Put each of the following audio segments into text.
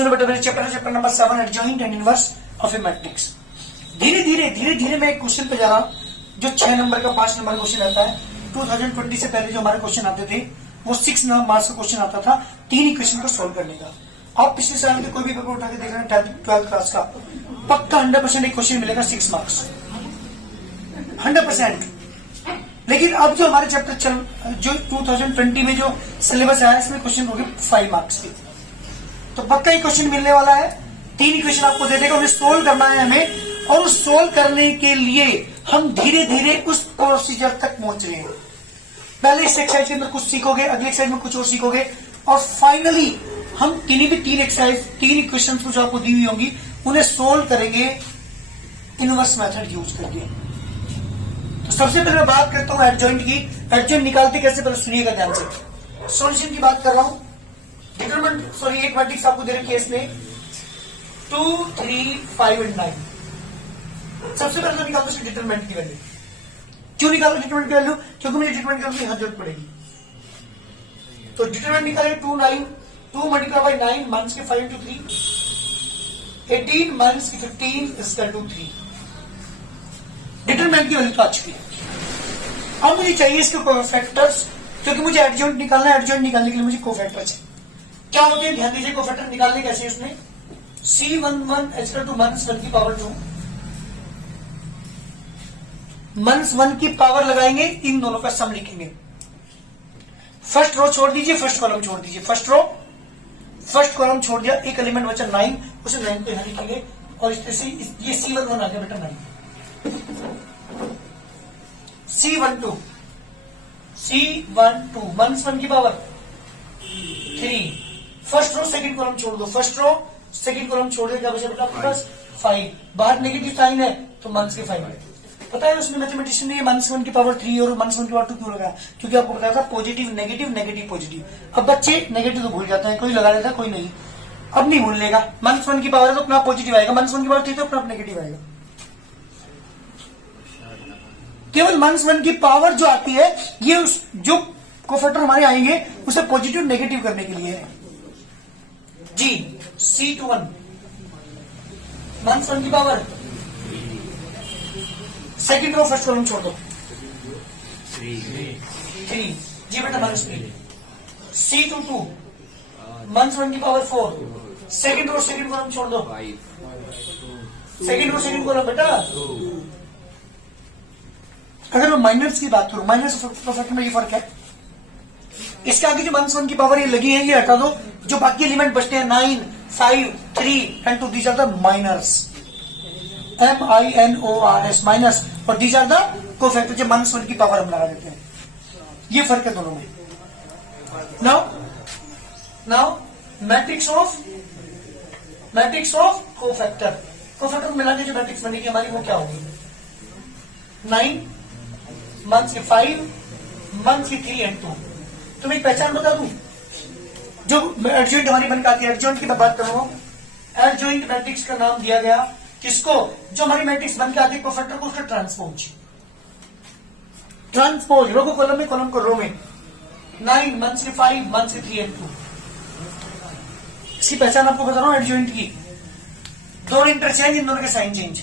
सुनो बेटा, मेरे chapter number 7 adjoint and inverse of A matrix. धीरे धीरे मैं एक क्वेश्चन पे जा रहा हूं जो 6 नंबर का 5 नंबर क्वेश्चन आता है। 2020 से पहले जो हमारे क्वेश्चन आते थे वो 6 मार्क्स का क्वेश्चन आता था, 3 इक्वेशन को सोल्व करने का। आप पिछले साल के कोई भी पेपर उठा के देख रहे हैं 12th क्लास का, पक्का 100% एक क्वेश्चन मिलेगा 6 मार्क्स, 100%। लेकिन अब जो हमारे चैप्टर जो 2020 में जो सिलेबस आया इसमें क्वेश्चन होंगे 5 मार्क्स के, तो पक्का ही क्वेश्चन मिलने वाला है। 3 इक्वेशन आपको दे देगा, उन्हें सोल्व करना है हमें, और उस सोल्व करने के लिए हम धीरे धीरे उस प्रोसीजर तक पहुंच रहे हैं। पहले इस एक्सरसाइज के अंदर कुछ सीखोगे, अगले एक्सरसाइज में कुछ और सीखोगे, और फाइनली हम तीन एक्सरसाइज 3 इक्वेशन जो आपको दी हुई होंगी उन्हें सोल्व करेंगे इनवर्स मेथड यूज करके। तो सबसे पहले मैं बात करता हूं एडजॉइंट की। एडजॉइंट निकालते कैसे, पहले सुनिएगा ध्यान से। सॉल्यूशन की बात कर रहा हूं। डिटरमिनेंट सॉरी एक मैट्रिक्स आपको दे रखी है इसमें 2, 3, 5 एंड 9। सबसे पहले तो निकालो इसकी डिटरमिनेंट की वैल्यू। क्यों निकालो डिटरमिनेंट की वैल्यू? क्योंकि मुझे डिटरमिनेंट की वैल्यू जरूरत पड़ेगी। तो डिटरमिनेंट निकाले 2 मल्टीप्लाई बाई 9 माइनस के 5 into 3, 18 माइनस के 15 इक्वल टू 3। डिटरमिनेंट की वैल्यू तो आ चुकी है। अब मुझे चाहिए इसके कोफैक्टर्स, क्योंकि मुझे एडजॉइंट निकालना है। एडजॉइंट निकालने के लिए मुझे कोफैक्टर चाहिए। क्या होते हैं ध्यान दीजिए, कोफैक्टर निकालने कैसे उसमें C11 इक्वल टू -1 की पावर 2, -1 की पावर लगाएंगे, इन दोनों का सम लिखेंगे। फर्स्ट रो छोड़ दीजिए, फर्स्ट कॉलम छोड़ दीजिए। फर्स्ट कॉलम छोड़ दिया, एक एलिमेंट बचा 9, उसे 9 पे यहां लिखेंगे, और इस तरह से ये C11 आ गया बेटा 9। C12 -1 की power 3। First row second column छोड़ दो, फर्स्ट रो सेकंड कॉलम छोड़ दो, क्या बचा बेटा आपके पास 5। बाहर नेगेटिव साइन है तो माइनस के 5 है। पता है उसमें मैथमेटिशियन ने -1 की पावर 3 और -1 की पावर 2 क्यों लगाया? क्योंकि आपको बताया था पॉजिटिव नेगेटिव नेगेटिव पॉजिटिव। अब बच्चे नेगेटिव तो भूल जाते हैं, कोई लगा देता कोई नहीं, अब नहीं भूलने का। -1 की पावर है तो अपना पॉजिटिव आएगा, -1 की पावर 3 तो अपना नेगेटिव आएगा। केवल -1 की पावर जो आती है ये उस जो कोफैक्टर हमारे आएंगे उसे पॉजिटिव नेगेटिव करने के लिए है जी। C21 -1 की power, second row first column छोड़ दो 3 जी बेटा -3। C22 -1 की power 4, second row second column छोड़ दो, सेकंड रो सेकंड कॉलम बेटा। अगर मैं माइनस की बात करूं, माइनस कोफैक्टर में ये फर्क है। इसके आगे जो -1 की पावर ये लगी है ये हटा दो, जो बाकी एलिमेंट बचते हैं 9, 5, 3 and 2, these are the minors, MINORS minus, और दीज आर द कोफैक्टर जो -1 की पावर हम लगा देते हैं। ये फर्क है दोनों में। नाउ मैट्रिक्स ऑफ कोफैक्टर मिला के जो मैट्रिक्स बनेगी हमारी वो क्या होगी? 9 माइनस के 5 माइनस के 3 एंड 2। तुम्हें एक पहचान बता दूं जो एडजॉइंट हमारी बन के आती है। एडजॉइंट की मैं बात कर रहा हूं। एडजॉइंट मैट्रिक्स का नाम दिया गया किसको? जो हमारी मैट्रिक्स बन के आती है कोफैक्टर को, उसका ट्रांसपोज रो को कॉलम में, कॉलम को रो में। 9 माइनस के 5 माइनस के 3 एंड 2। इसकी पहचान आपको बता रहा हूं एडजॉइंट की। दोनों इंटरचेंज, इन दोनों के साइन चेंज,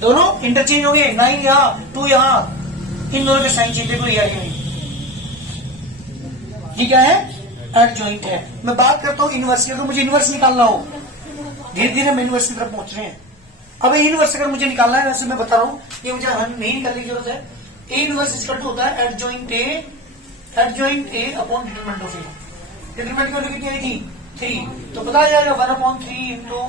दोनों इंटरचेंज हो गए। 9 यहां 2 यहां, इन दोनों के साइन चेंज देखो। ये क्या है? एडजॉइंट है। मैं बात करता हूं इनवर्स की। अगर मुझे इनवर्स निकालना हो, धीरे धीरे हम इनवर्स की तरफ पहुंच रहे हैं। अब इनवर्स अगर मुझे निकालना है, वैसे मैं बता रहा हूं ये मुझे नहीं निकालने की जरूरत है। ए इनवर्स इसका होता है adjoint A upon determinant of A. Determinant की वैल्यू कितनी आई थी? 3। तो पता आ जाएगा 1/3 इंटू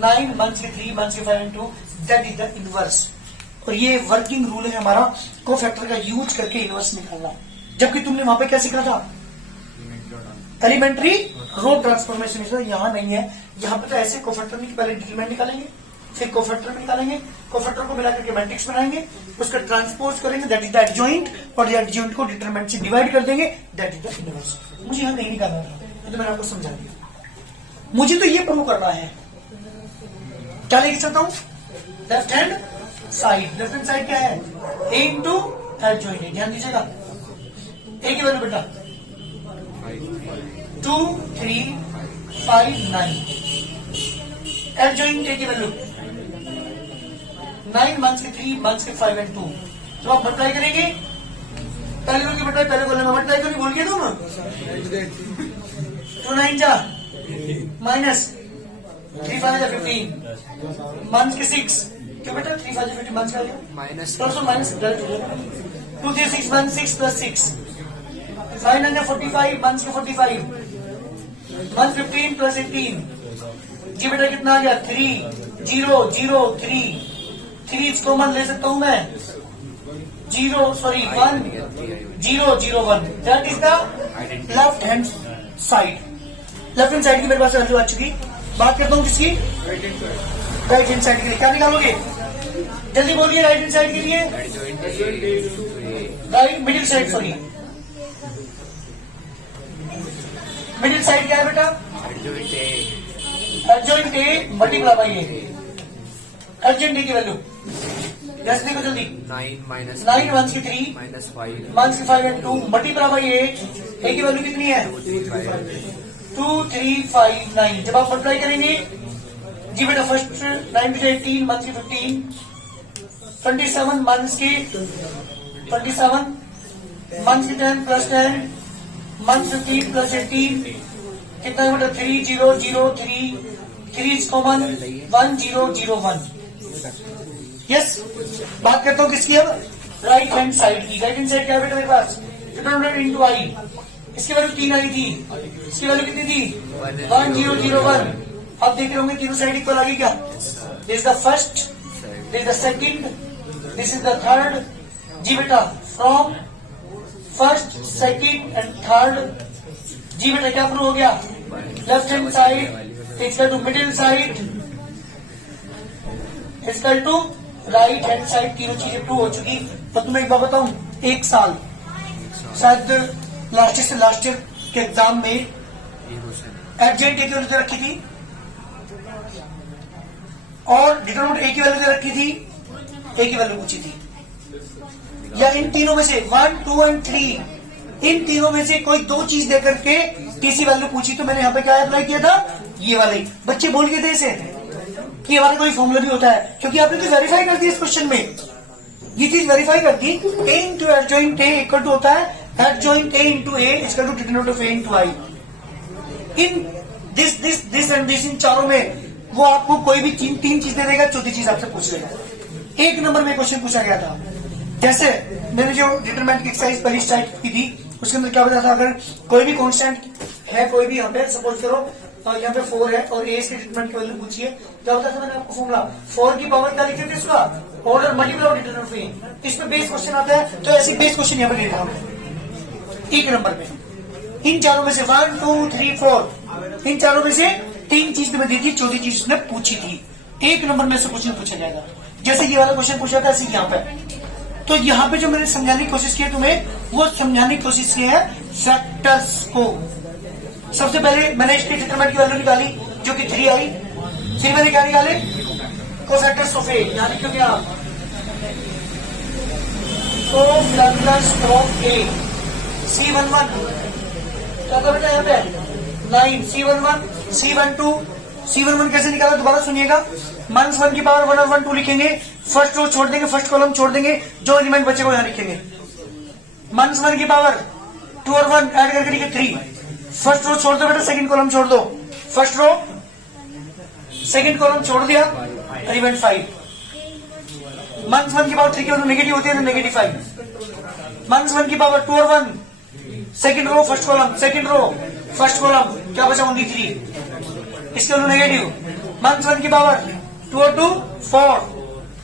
9 माइनस के 3 माइनस के 5 into that is the inverse. और ये वर्किंग रूल है हमारा कोफैक्टर का यूज करके इनवर्स निकालना। जबकि तुमने वहां पे क्या सीखा था? Elementary row transformation. यहां नहीं है, यहां पे तो ऐसे कोफैक्टर में पहले डिटरमिनेंट निकालेंगे, फिर कोफैक्टर में निकालेंगे, कोफैक्टर को मिलाकर के मैट्रिक्स बनाएंगे, उसका ट्रांसपोज करेंगे, दैट इज द एडजॉइंट, और एडजॉइंट को डिटरमिनेंट से डिवाइड कर देंगे, दैट इज द इनवर्स। मुझे यहां नहीं निकालना था, ये तो मैंने आपको समझा दिया। मुझे तो ये प्रूव करना है। क्या लेके चलता हूं? Left hand side. Left hand side क्या है? A into adjoint. ध्यान दीजिएगा, ए की वैल्यू बेटा 2 3 5 9 एडजॉइंट ए की वैल्यू 9 मंथ्स के 3 मंथ्स के 5 एंड 2। तो आप मल्टीप्लाई करेंगे, पहले रो की मल्टीप्लाई पहले कॉलम में मल्टीप्लाई तो नहीं भूल गए तुम। 2 9 जा माइनस 3 5 जा 15 मंथ्स के 6 क्यों बेटा 3 5 जा 15 मंथ्स का माइनस तो माइनस 2 3 6 1 6 प्लस 6 545 मंथ्स के 45 मंथ 15 प्लस 18 जी बेटा कितना आ गया 3 0 0 3 3 इसको कॉमन ले सकता हूं मैं 0 sorry 1 0 0 1 that is the left hand side. Left hand side की मेरे पास वैल्यू आ चुकी। बात करता हूं किसकी राइट हैंड साइड के लिए। क्या निकालोगे जल्दी बोलिए राइट हैंड साइड के लिए। Right middle side sorry middle side क्या है बेटा adjoint A multiply by A. Adjoint A की वैल्यू जैसे देखो जल्दी 9 मंथ्स की 3 मंथ्स की 5 एंड 2 मल्टीप्लाई बाई ए की वैल्यू कितनी है 2 3 5 9। जब आप मल्टीप्लाई करेंगे जी बेटा फर्स्ट 9 to 18 मंथ्स की 15 27 मंथ्स की 27 मंथ्स की 10 प्लस 10 मंथ 15 प्लस 18 कितना है बेटा 3 0 0 3 3 इज कॉमन 1 0 0 1। यस बात करता हूं किसकी अब राइट हैंड साइड की। राइट हैंड साइड क्या है बेटा मेरे पास इंटू आई। इसकी वैल्यू 3 आई थी, इसकी वैल्यू कितनी थी 1 0 0 1। अब देख रहे होंगे तीनों साइड इक्वल आ गई क्या। This is the first this is the second this is the third. जी बेटा from first second and third जी बेटा क्या प्रूव हो गया left hand side equal to middle side equal to right hand side. तीनों चीजें प्रूव हो चुकी। तो तुम्हें एक बात बताऊं एक साल शायद लास्ट ईयर से लास्ट ईयर के एग्जाम में एडजॉइंट ए की वैल्यू रखी थी और डिटरमिनेंट ए की वैल्यू रखी थी ए की वैल्यू पूछी थी या इन तीनों में से 1 2 एंड 3 इन तीनों में से कोई दो चीज देकर के टीसी वैल्यू पूछी तो मैंने यहाँ पे क्या अप्लाई किया था ये वाले। बच्चे बोल गए थे इसे कि हमारा कोई फॉर्मूला भी होता है क्योंकि आपने तो वेरीफाई कर दी इस क्वेश्चन में ये चीज वेरीफाई कर दी। A into adjoint A equal to होता है adjoint A into A equal to determinant of A into I. In this and this इन चारों में वो आपको कोई भी तीन चीज दे देगा चौथी चीज आपसे पूछ लेगा। एक नंबर में क्वेश्चन पूछा गया था जैसे मैंने जो डिटरमिनेंट की एक्सरसाइज पहली स्टार्ट की थी उसके अंदर क्या बताया था अगर कोई भी कांस्टेंट है कोई भी यहाँ पे सपोज करो यहाँ पे 4 है और ए इसके डिटरमिनेंट की वैल्यू पूछिए क्या होता था मैंने आपको फॉर्मूला 4 की पावर क्या लिखते थे इसका ऑर्डर मल्टीप्लाई डिटरमिनेंट ऑफ ए। इस पे बेस क्वेश्चन आता है तो ऐसी बेस क्वेश्चन यहाँ पे लिखा हमने एक नंबर में। इन चारों में से 1 2 3 4 इन चारों में से तीन चीज तुम्हें दी थी चौथी चीज उसने पूछी थी। एक नंबर में से क्वेश्चन पूछा जाएगा जैसे ये वाला क्वेश्चन पूछा था ऐसे यहाँ पे। तो यहाँ पे जो मैंने समझाने की कोशिश की है तुम्हें वो समझाने की कोशिश की है फैक्टर्स को। सबसे पहले मैंने इसके डिटरमिनेंट की वैल्यू निकाली जो कि 3 आई। फिर मैंने क्या निकाले कोफैक्टर्स ऑफ ए यानी क्योंकि आप कोफैक्टर्स ऑफ ए C11 क्या था बेटा यहाँ पे 9 C11 C12 C11 कैसे निकाला दोबारा सुनिएगा। मंथ्स 1 की पावर 1 और 1 2 लिखेंगे फर्स्ट रो छोड़ देंगे फर्स्ट कॉलम छोड़ देंगे जो एलिमेंट बचेगा यहाँ लिखेंगे। मंथ्स 1 की पावर 2 और 1 ऐड करके लिखे 3 फर्स्ट रो छोड़ दो बेटा सेकंड कॉलम छोड़ दो फर्स्ट रो सेकंड कॉलम छोड़ दिया एलिमेंट 5। मंथ्स 1 की पावर 3 की वैल्यू नेगेटिव होती है तो नेगेटिव 5। मंथ्स 1 की पावर 2 और 1 second row first column second row first column क्या बचा ओनली 3 इसके वैल्यू नेगेटिव। मंथ्स 1 की पावर 2 और 2 4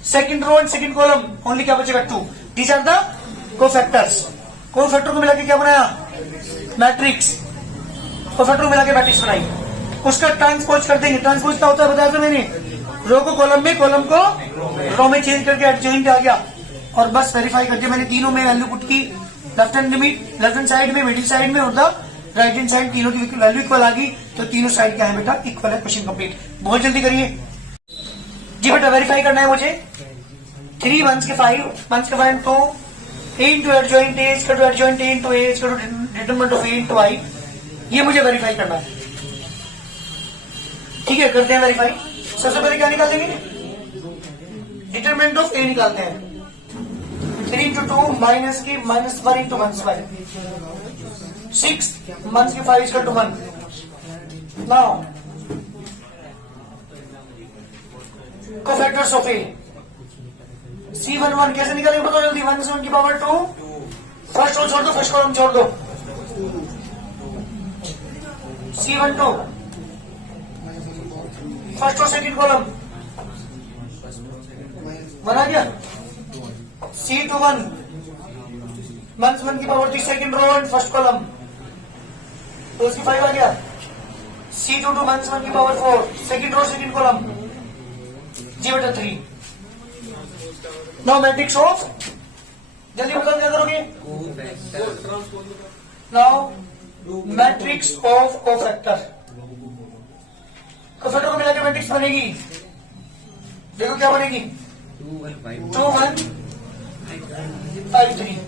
second row and second column only क्या बचेगा 2। These are the cofactors. Cofactor को मिला के क्या बनाया मैट्रिक्स। कोफैक्टर को मिला के मैट्रिक्स बनाई उसका ट्रांसपोज कर देंगे। ट्रांसपोज क्या होता है बताया था मैंने रो को कॉलम में कॉलम को रो में चेंज करके एडजॉइंट आ गया और बस वेरीफाई करके मैंने तीनों में वैल्यू पुट की लेफ्ट हैंड साइड में मिडिल साइड में और द राइट हैंड साइड तीनों की वैल्यू इक्वल आ गई तो तीनों साइड क्या है बेटा इक्वल है। Question complete. बहुत जल्दी करिए जी बेटा वेरीफाई करना है मुझे 3 मंथ्स के 5 मंथ्स के 5 तो A into adjoint A equal to adjoint A into A equal to determinant of A into I. ये मुझे वेरीफाई करना है। ठीक है, करते हैं वेरीफाई। सबसे पहले क्या निकालेंगे? डिटरमिनेंट ऑफ ए निकालते हैं। 3 into 2 minus की -1 into 1/5 6 1 की 5 equal to 1। Now cofactors of A C11 कैसे निकालेंगे बताओ जल्दी। 1 से 1 की पावर 2। फर्स्ट रो छोड़ दो, फर्स्ट कॉलम छोड़ दो। C12 फर्स्ट और सेकंड कॉलम 1 आ गया। C21 1 से 1 की power 3 second row and first column, तो उसकी 5 आ गया। C22 1 से 1 की power 4 second row second column, जी बेटा 3। नाउ मैट्रिक्स ऑफ, जल्दी बताओ क्या करोगे। Now matrix of cofactor, cofactor को मिला के मैट्रिक्स बनेगी। देखो क्या बनेगी, 2 1 5 3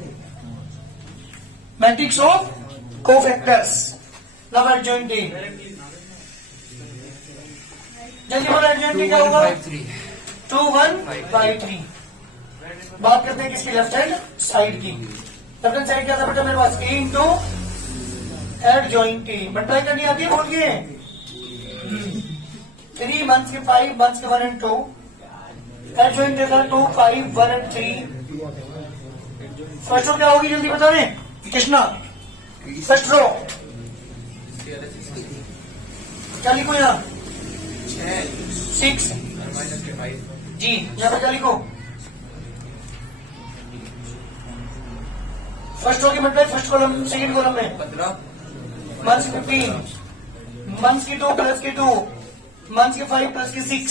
matrix of cofactors. Now adjoint A, जल्दी बोलो एडजॉइंट ए क्या होगा। 2 1 5 3। बात करते हैं किसकी, लेफ्ट हैंड साइड की। लेफ्ट हैंड साइड क्या था बेटा मेरे पास, ए इंटू एडजॉइंट ए। मल्टीप्लाई करनी आती है, बोल के 3 1 के 5 1 के 1 एंड 2। एडजॉइंट ए था 2 5 1 एंड 3। फर्स्ट रो क्या होगी जल्दी बता रहे कृष्णा। फर्स्ट रो क्या लिखो यहाँ 6 जी, यहाँ पर क्या लिखो। फर्स्ट रो की मतलब फर्स्ट कॉलम सेकंड कॉलम में 15 1 के 15 1 के 2 प्लस के 2 1 के 5 प्लस के 6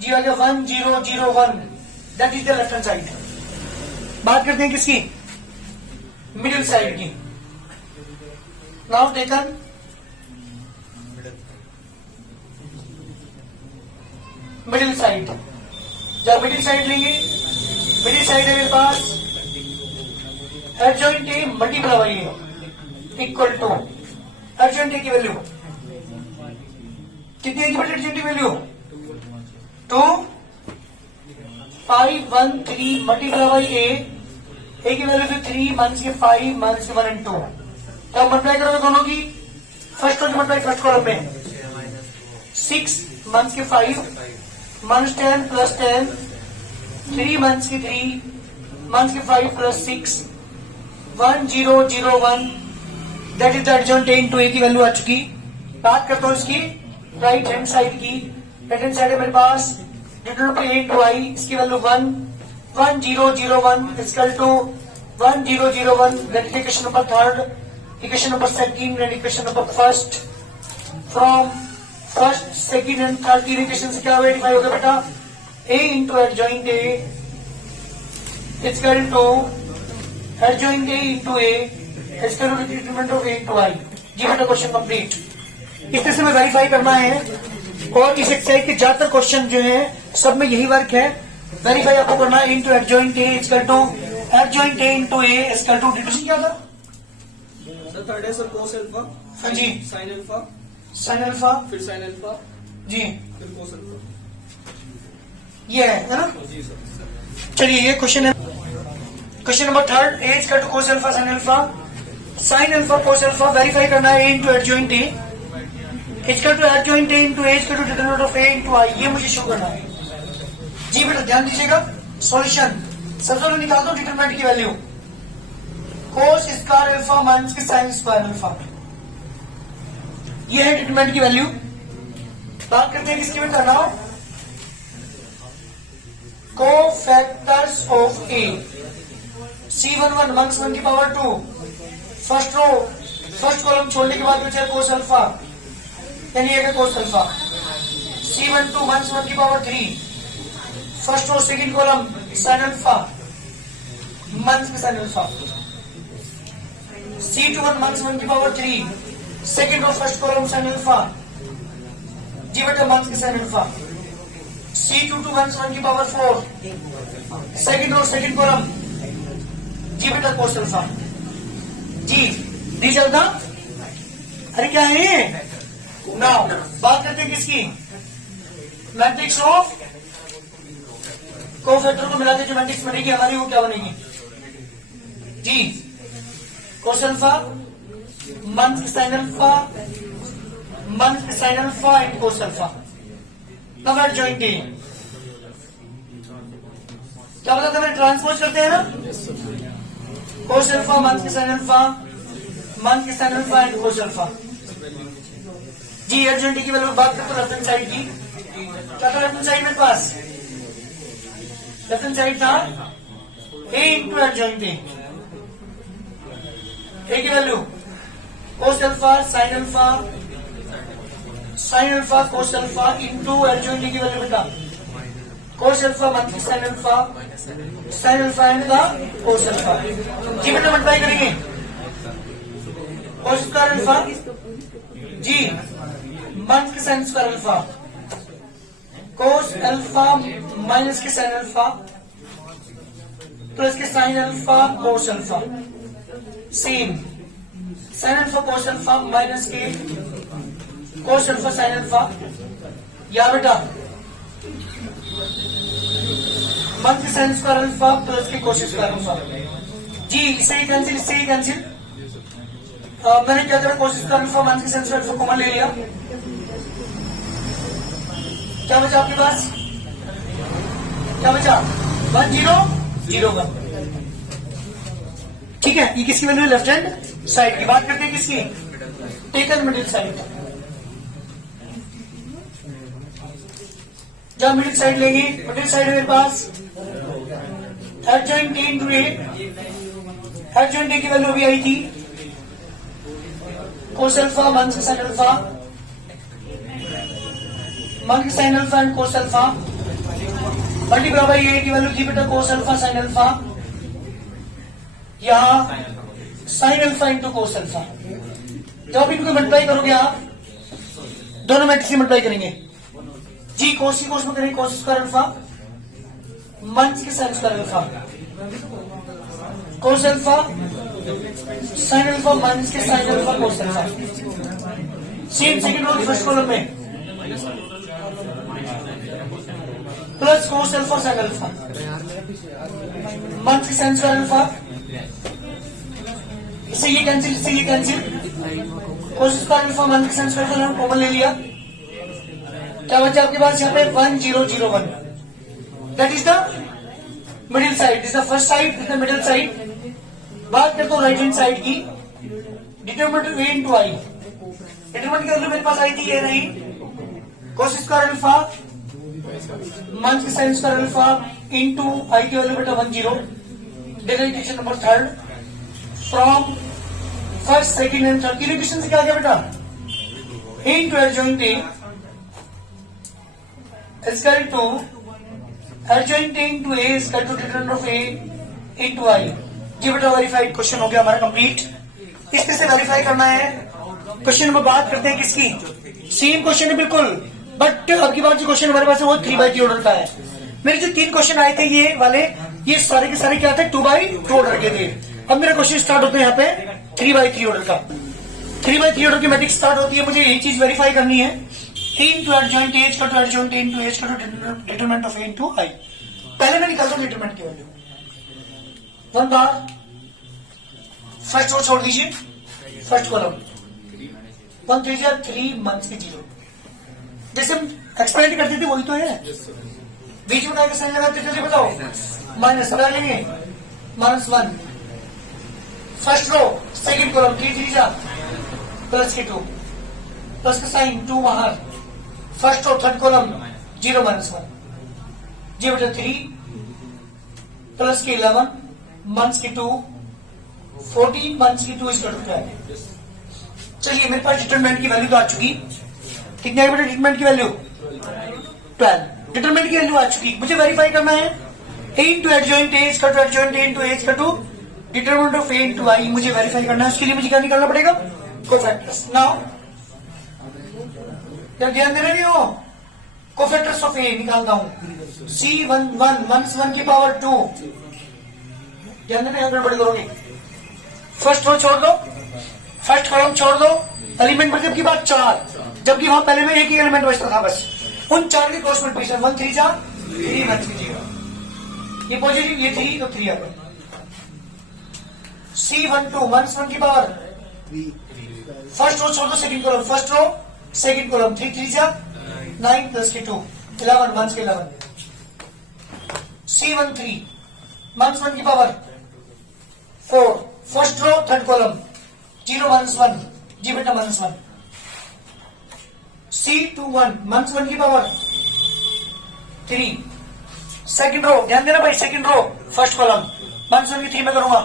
जी आ गया 1 0 0 1। That is the left hand side. बात करते हैं किसकी, मिडिल साइड की। Now taken middle side. जब मिडिल साइड लेंगे, मिडिल साइड है मेरे पास adjoint A multiply by A equal to adjoint A की वैल्यू कितनी है, एडजॉइंट की वैल्यू 2 5 1 3 मल्टीप्लाई बाई ए की वैल्यू 3 1 के 5 1 के 1 एंड 2। तब मल्टीप्लाई करोगे दोनों की, फर्स्ट को मल्टीप्लाई फर्स्ट कॉलम में 6 1 के 5 -10 प्लस 10 3 1 के 3 1 के 5 plus 6 1 0 0 1। That is the adjoint A into A की वैल्यू आ चुकी। बात करता हूं इसकी राइट हैंड साइड की। राइट हैंड साइड है मेरे पास determinant of A into I, इसकी value 1 1 0 0 1 equal to 1 0 0 1। Then equation number third, equation number second and equation number first. From first second and third की इक्वेशन से क्या verify होगा बेटा, A into adjoint A equal to adjoint A into A equal to determinant of A into I. जी बेटा question complete. इस तरह से हमें वेरीफाई करना है, और इस एक्सरसाइज के ज्यादातर क्वेश्चन जो है सब में यही वर्क है। वेरीफाई आपको करना है into adjoint A equal to adjoint A into A equal to determinant क्या था सर, थर्ड है सर कोस अल्फा। हाँ जी, साइन अल्फा, साइन अल्फा फिर साइन अल्फा, जी, फिर कोस अल्फा। ये है ना। जी सर। चलिए ये क्वेश्चन है, question number third, A equal to cos alpha sine alpha, sine alpha cos alpha. Verify करना है A into adjoint A equal to adjoint A into A equal to determinant of A into I. ये मुझे show करना है। जी बेटा ध्यान दीजिएगा। Solution सबसे पहले निकाल दो डिटरमिनेंट की वैल्यू, कोस स्क्वायर अल्फा माइनस के साइन स्क्वायर अल्फा। ये है डिटरमिनेंट की वैल्यू। बात करते हैं किसकी बेटा, now cofactors of A. C11 1 से 1 की power 2, first row first column छोड़ने के बाद बचा कोस अल्फा, यानी ये कोस अल्फा। C12 1 से 1 की power 3, first row second column sine alpha 1 के साइन अल्फा। C21 1 से 1 की power 3, second row first column sine alpha, जी बेटा 1 के साइन अल्फा। C22 1 से 1 की power 4, second row second column, जी बेटा कोस अल्फा। जी दी चलता अरे क्या है ये? नाउ बात करते हैं किसकी? मैट्रिक्स ऑफ कोफैक्टर को मिलाकर जो मैट्रिक्स बनेगी हमारी वो क्या बनेगी जी? कोस अल्फा मन sine alpha and cos alpha. Now adjoint T क्या बताते हैं? ट्रांसपोज करते हैं ना, कोस अल्फा मन sine alpha and cos alpha जी। एट जॉइंट टी की वैल्यू बात करते हैं लेफ्ट हैंड साइड की। क्या था लेफ्ट हैंड साइड मेरे पास? लेफ्ट हैंड साइड था ए इंटू एडजॉइंट ए। ए की value cos alpha sine alpha cos alpha into adjoint A की वैल्यू बेटा cos alpha minus sine alpha and का कोस अल्फा जी। बेटा मल्टीप्लाई करेंगे कोस स्क्वायर अल्फा जी माइनस के sine square alpha cos alpha minus के साइन अल्फा प्लस के sine alpha cos alpha same sine alpha cos alpha minus के cos alpha sine alpha या बेटा मन के साइन स्क्वायर अल्फा प्लस के कोस स्क्वायर अल्फा जी। इससे ही कैंसिल मैंने क्या करा? कोस स्क्वायर अल्फा मन के साइन स्क्वायर अल्फा कॉमन ले लिया। क्या बचा आपके पास? क्या बचा? 1001 ठीक है। ये किसकी वैल्यू है? लेफ्ट हैंड साइड की। बात करते हैं किसकी? Taken middle side. जब मिडिल साइड लेंगे, मिडिल साइड मेरे पास adjoint A into A. Adjoint A की वैल्यू भी आई थी cos alpha minus sine alpha मन sine alpha and cos alpha multiply by A की वैल्यू थी बेटा कोस अल्फा साइन अल्फा यहां sine alpha into cos alpha. जब इनको मल्टीप्लाई करोगे आप दोनों मैट्रिक्स से मल्टीप्लाई करेंगे जी। कोस की कोस में करेंगे कोस स्क्वायर अल्फा मन के sine square alpha cos alpha sine alpha minus के sine alpha cos alpha. Same second row first column में plus cos alpha sine alpha minus के साइन स्क्वायर अल्फा। इससे ये cancel cos square alpha minus के sine square alpha common ले लिया। क्या बचा आपके पास यहाँ पे? 1001 that is the middle side. This the first side, this the middle side. बात करता हूँ राइट हैंड साइड की। Determinant A into I. Determinant की वैल्यू मेरे पास आई थी ये नहीं कोस स्क्वायर अल्फा माइनस के sine square alpha into I की वैल्यू बेटा 10। Derivation number third from first second and third. Equation से क्या आ गया बेटा? A into adjoint A is equal to adjoint A into A is equal to determinant of A into I। ये बेटा verified question हो गया हमारा कंप्लीट। इस तरह से वेरीफाई करना है। क्वेश्चन में बात करते हैं किसकी? सेम क्वेश्चन है बिल्कुल, बट अब की बात जो क्वेश्चन हमारे पास है वो 3x3 ऑर्डर का है। मेरे जो 3 क्वेश्चन आए थे ये वाले, ये सारे के सारे क्या थे? 2x2 ऑर्डर के थे। अब मेरा क्वेश्चन स्टार्ट होता है यहाँ पे 3x3 ऑर्डर का। 3x3 ऑर्डर की मैट्रिक्स स्टार्ट होती है। मुझे यही चीज वेरीफाई करनी है। A into adjoint A is equal to adjoint A into A is equal to determinant of A into I। पहले मैं निकालता हूँ डिटरमिनेंट की वैल्यू 1 बार। फर्स्ट रो छोड़ दीजिए, फर्स्ट कॉलम 1 3 3 मंथ्स की 0। जैसे हम एक्सपेरिमेंट करते थे वही तो है। बीच में क्या साइन लगाते थे बताओ? माइनस लगा लेंगे -1। First row second column 3 3 plus के 2 प्लस का साइन 2 बाहर। फर्स्ट और थर्ड कॉलम 0 -1 जी बेटा 3 प्लस के 11 मंथ्स के 2 14 मंथ्स की 2 इज इक्वल टू 12। चलिए मेरे पास डिटरमिनेंट की वैल्यू तो आ चुकी। कितनी आई बेटा डिटरमिनेंट की वैल्यू? 12। डिटरमिनेंट की वैल्यू आ चुकी। मुझे वेरीफाई करना है A into adjoint A is equal to adjoint A into A is equal to determinant of A into I। मुझे वेरीफाई करना है। उसके लिए मुझे क्या निकालना पड़ेगा? कोफैक्टर्स। नाउ क्या ध्यान दे रहे हो? कोफैक्टर्स ऑफ ए निकालता हूं। C1 1 की पावर 2। ध्यान देना, गड़बड़ी करोगे। फर्स्ट रो छोड़ दो, फर्स्ट कॉलम छोड़ दो, एलिमेंट बचे आपकी बात 4, जबकि वहां पहले में एक ही एलिमेंट बचता था बस। उन 4 के क्रॉस मल्टीप्लिकेशन 1 3 जा 3 1 कीजिएगा, ये पॉजिटिव ये 3 तो 3 आ गया। C12 1 की पावर फर्स्ट रो छोड़ दो, second column, first row second column, 3 3 जा 9 प्लस के 2 11 1 के 11। C13 1 की power 4 first row third column 0 1 जी बेटा -1। C21 1 की पावर 3 सेकंड रो, ध्यान देना भाई, सेकंड रो फर्स्ट कॉलम 1 की 3 में करूंगा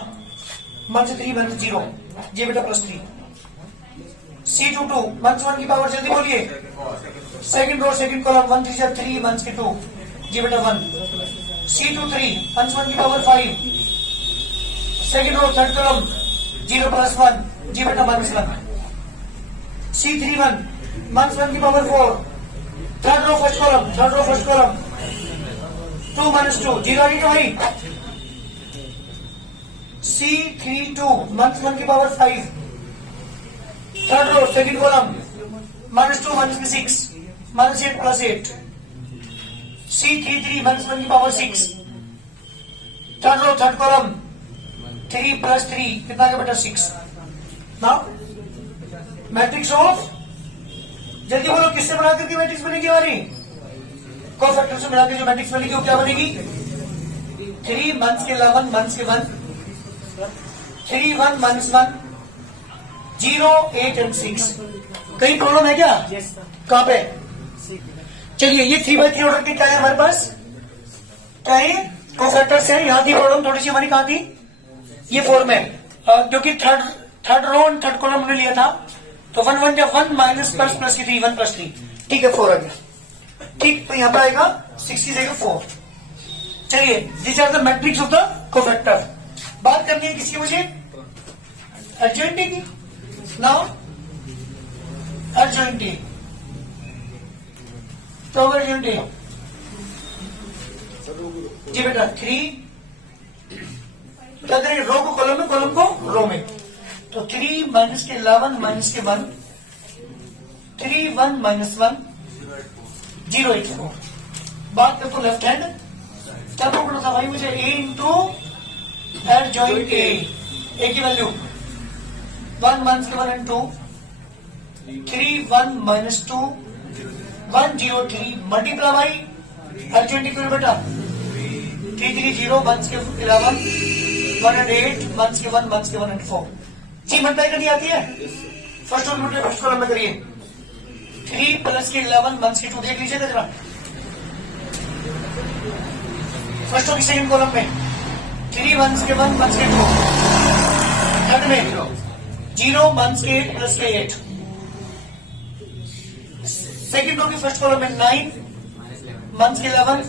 1 से 3 1 0 जी बेटा +3। C22 1 की पावर जल्दी बोलिए, सेकंड रो सेकंड कॉलम 1 3 से 3 1 के 2 जी बेटा 1। C23 1 की power 5 second row third column 0 +1 जी बेटा -1। C31 1 की power 4 third row first column 2 -2 zero आगे भाई। C32 1 की power 5 third row second column -2 -6 -8 +8। C33 1 की power 6 third row third column 3 + 3 कितना का बेटा 6। नाउ मैट्रिक्स ऑफ, जल्दी बोलो किससे बना करके मैट्रिक्स बनेगी हमारी, कोफैक्टर से मिला के जो मैट्रिक्स बनेगी वो क्या बनेगी 3 1 के 11 1 के 1 3 1 -1 0 8 and 6। कहीं प्रॉब्लम है क्या? कहां पे? चलिए ये 3/3 ऑर्डर के क्या है हमारे पास, क्या है कोफैक्टर से। यहां थी प्रॉब्लम थोड़ी सी हमारी, कहां थी ये 4 में, क्योंकि third row and third column हमने लिया था, तो 1 1 1 माइनस प्लस की 3 1 + 3 ठीक है 4 आ गया। ठीक, तो यहां पर आएगा 6 की जगह 4। चलिए this are the matrix of the cofactor. बात करनी है किसकी मुझे, एडजॉइंट की। नाउ एडजॉइंट तो एडजॉइंट जी बेटा 3 क्या करें, रो को कॉलम में, कॉलम को रो में, तो 3 - के 11 - के 1 3 1 -1 0 8 4। बात कर तो लेफ्ट हैंड क्या पकड़ना था भाई मुझे, A इंटू एडजॉइंट A की वैल्यू 1 1 के 1 and 2 3 1 -2 1 0 3 मल्टीप्लाई बाई एडजॉइंट की बेटा 3 3 0 1 के 11 1 and 8 1 के 1 and 4 जी मल्टीप्लाई करनी आती है, फर्स्ट और फर्स्ट कॉलम में करिए 3 + के 11 1 के 2 देख लीजिएगा जरा, फर्स्ट और सेकंड कॉलम में 3 1 के 1 1 के 2, थर्ड में 0 1 के 8 + के 8, सेकंड रो की फर्स्ट कॉलम में 9 1 के 11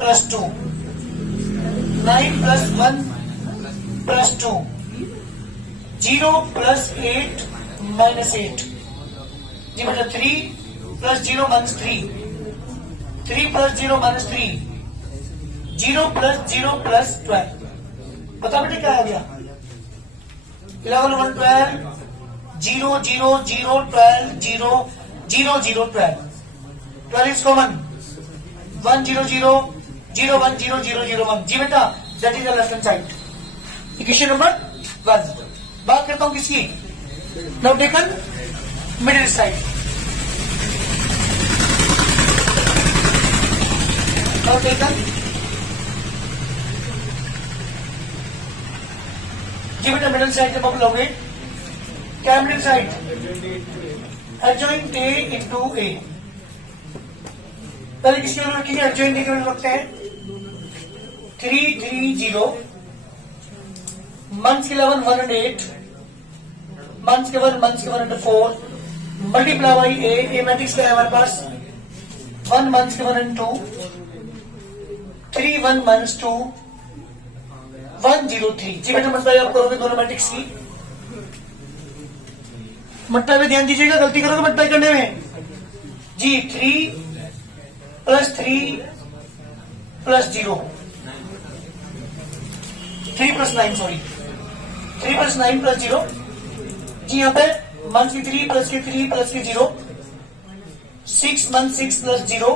+ 2 9 + 1 + 2 0 + 8 -8 जी बेटा 3 + 0 -3 3 + 0 -3 0 + 0 + 12। बता बेटे क्या आ गया 11 1 12 0 0 0 12 0 0 0 12 12 इज कॉमन 1 0 0 0 1 0 0 0 1 जी बेटा that is the left hand side equation number 1। बात करता हूं किसकी, now taken middle side, now taken जी बेटा मिडिल साइड जब आप लोगे क्या middle side adjoint A into A, पहले किसकी वैल्यू रखिए, एडजॉइंट A की वैल्यू रखते हैं 3 3 0 1 के 11 1 and 8 1 के 1 1 के 1 and 4 multiply by A matrix का है हमारे पास 1 1 के 1 and 2 3 1 -2 1 0 3 जी बेटा मल्टीप्लाई आप करोगे दोनों मैट्रिक्स की, मल्टीप्लाई में ध्यान दीजिएगा, गलती करोगे मल्टीप्लाई करने में जी 3 + 3 + 0 3 + 9 सॉरी 3 + 9 + 0 जी यहाँ पे मंथ की 3 प्लस के 3 प्लस के 0, 6 मंथ 6 प्लस 0,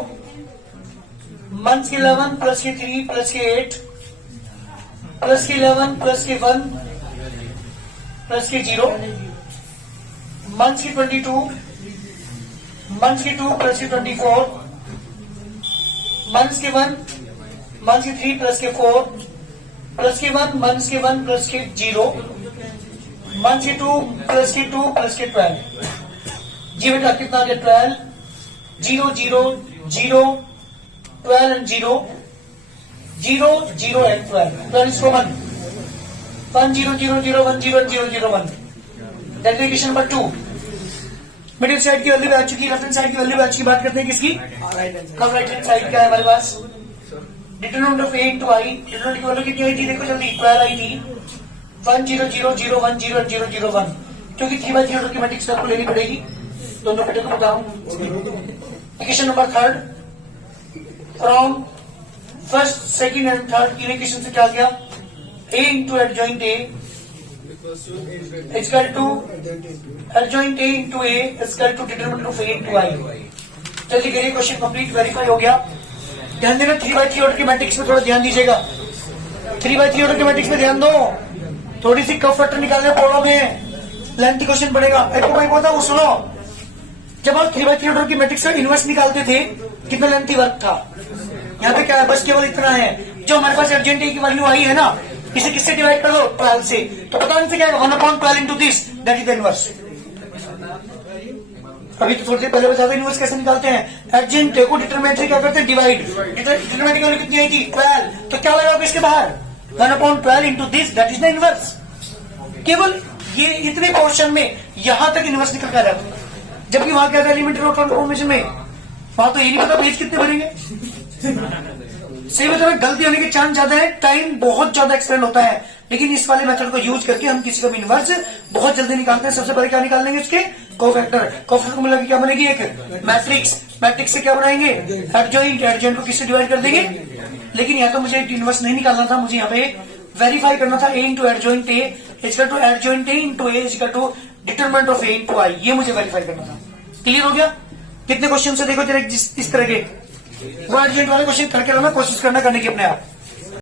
मंथ की 11 प्लस के 3 प्लस के 8 प्लस के 11 प्लस के 1 प्लस के 0, मंथ की 22, मंथ की 2 प्लस के 24, मंथ के 1, मंथ की 3 प्लस के 4 प्लस के 1, मंथ के 1 प्लस के 0, मंथ के 2 प्लस के 2 प्लस के 12। जी बेटा कितना आ गया 12, 0 0 0 12 and 0 0 0 and 12, 12 is common, 1 0 0 0 1 0 0 0 1, that is equation number 2। Middle side की वैल्यू आ चुकी है, लेफ्ट हैंड साइड की वैल्यू आ चुकी, बात करते हैं किसकी, अब राइट हैंड साइड क्या है हमारे पास, determinant of a into i, determinant की वैल्यू कितनी आई थी देखो जल्दी, 12 आई थी, 1 0 0 0 1 0 0 0 1, क्योंकि 3/3 ऑर्डर की मैट्रिक्स आपको लेनी पड़ेगी, दोनों बेटे को बताओ। Equation number 3 from first second and third की इक्वेशन से क्या गया, a into adjoint a is equal to adjoint a into a is equal to determinant of a into i। जल्दी करिए, क्वेश्चन कंप्लीट, वेरीफाई हो गया। ध्यान देना 3/3 ऑर्डर की मैट्रिक्स में थोड़ा ध्यान दीजिएगा, 3/3 ऑर्डर की मैट्रिक्स में ध्यान दो, थोड़ी सी कफ फैक्टर निकालने प्रॉब्लम है, लेंथी क्वेश्चन पड़ेगा। एक भाई बोलता वो सुनो, जब आप 3/3 ऑर्डर की मैट्रिक्स का इनवर्स निकालते थे कितना लेंथी वर्क था, यहाँ पे क्या है बस केवल इतना है, जो हमारे पास एडजेंट की वैल्यू आई है ना, इसे किससे डिवाइड कर दो 12 से, तो पता नहीं क्या है 1/12 into this, that is the inverse. अभी तो थोड़ी देर पहले बता दो इनवर्स कैसे निकालते हैं, एडजेंट को डिटरमिनेंट से क्या करते हैं डिवाइड, डिटरमिनेंट की वैल्यू कितनी आई थी 12, तो क्या लगाओगे इसके बाहर 1/12 into this, that is the inverse. केवल ये इतने पोर्शन में यहां तक इनवर्स निकल कर जाता है, जबकि वहां क्या था एलिमेंट्री और ट्रांसफॉर्मेशन में, वहां तो ये नहीं पता पेज कितने भरेंगे। सही बता रहे, गलती होने के चांस ज्यादा है, टाइम बहुत ज्यादा एक्सपेंड होता है, लेकिन इस वाले मेथड को यूज करके हम किसी का भी इनवर्स बहुत जल्दी निकालते हैं। सबसे पहले क्या निकाल लेंगे उसके कोफैक्टर, कोफैक्टर को मिला के क्या बनेगी एक मैट्रिक्स, मैट्रिक्स से क्या बनाएंगे एडजॉइंट, एडजॉइंट को किससे डिवाइड कर देंगे, लेकिन यहाँ तो मुझे इनवर्स नहीं निकालना था, मुझे यहाँ पे वेरीफाई करना था a into adjoint a is equal to adjoint a into a is equal to determinant of a into i, ये मुझे वेरीफाई करना था। क्लियर हो गया? कितने क्वेश्चन से देखो जरा इस तरह के वो एडजेंट वाले क्वेश्चन करके लो, मैं कोशिश करना करने की अपने आप।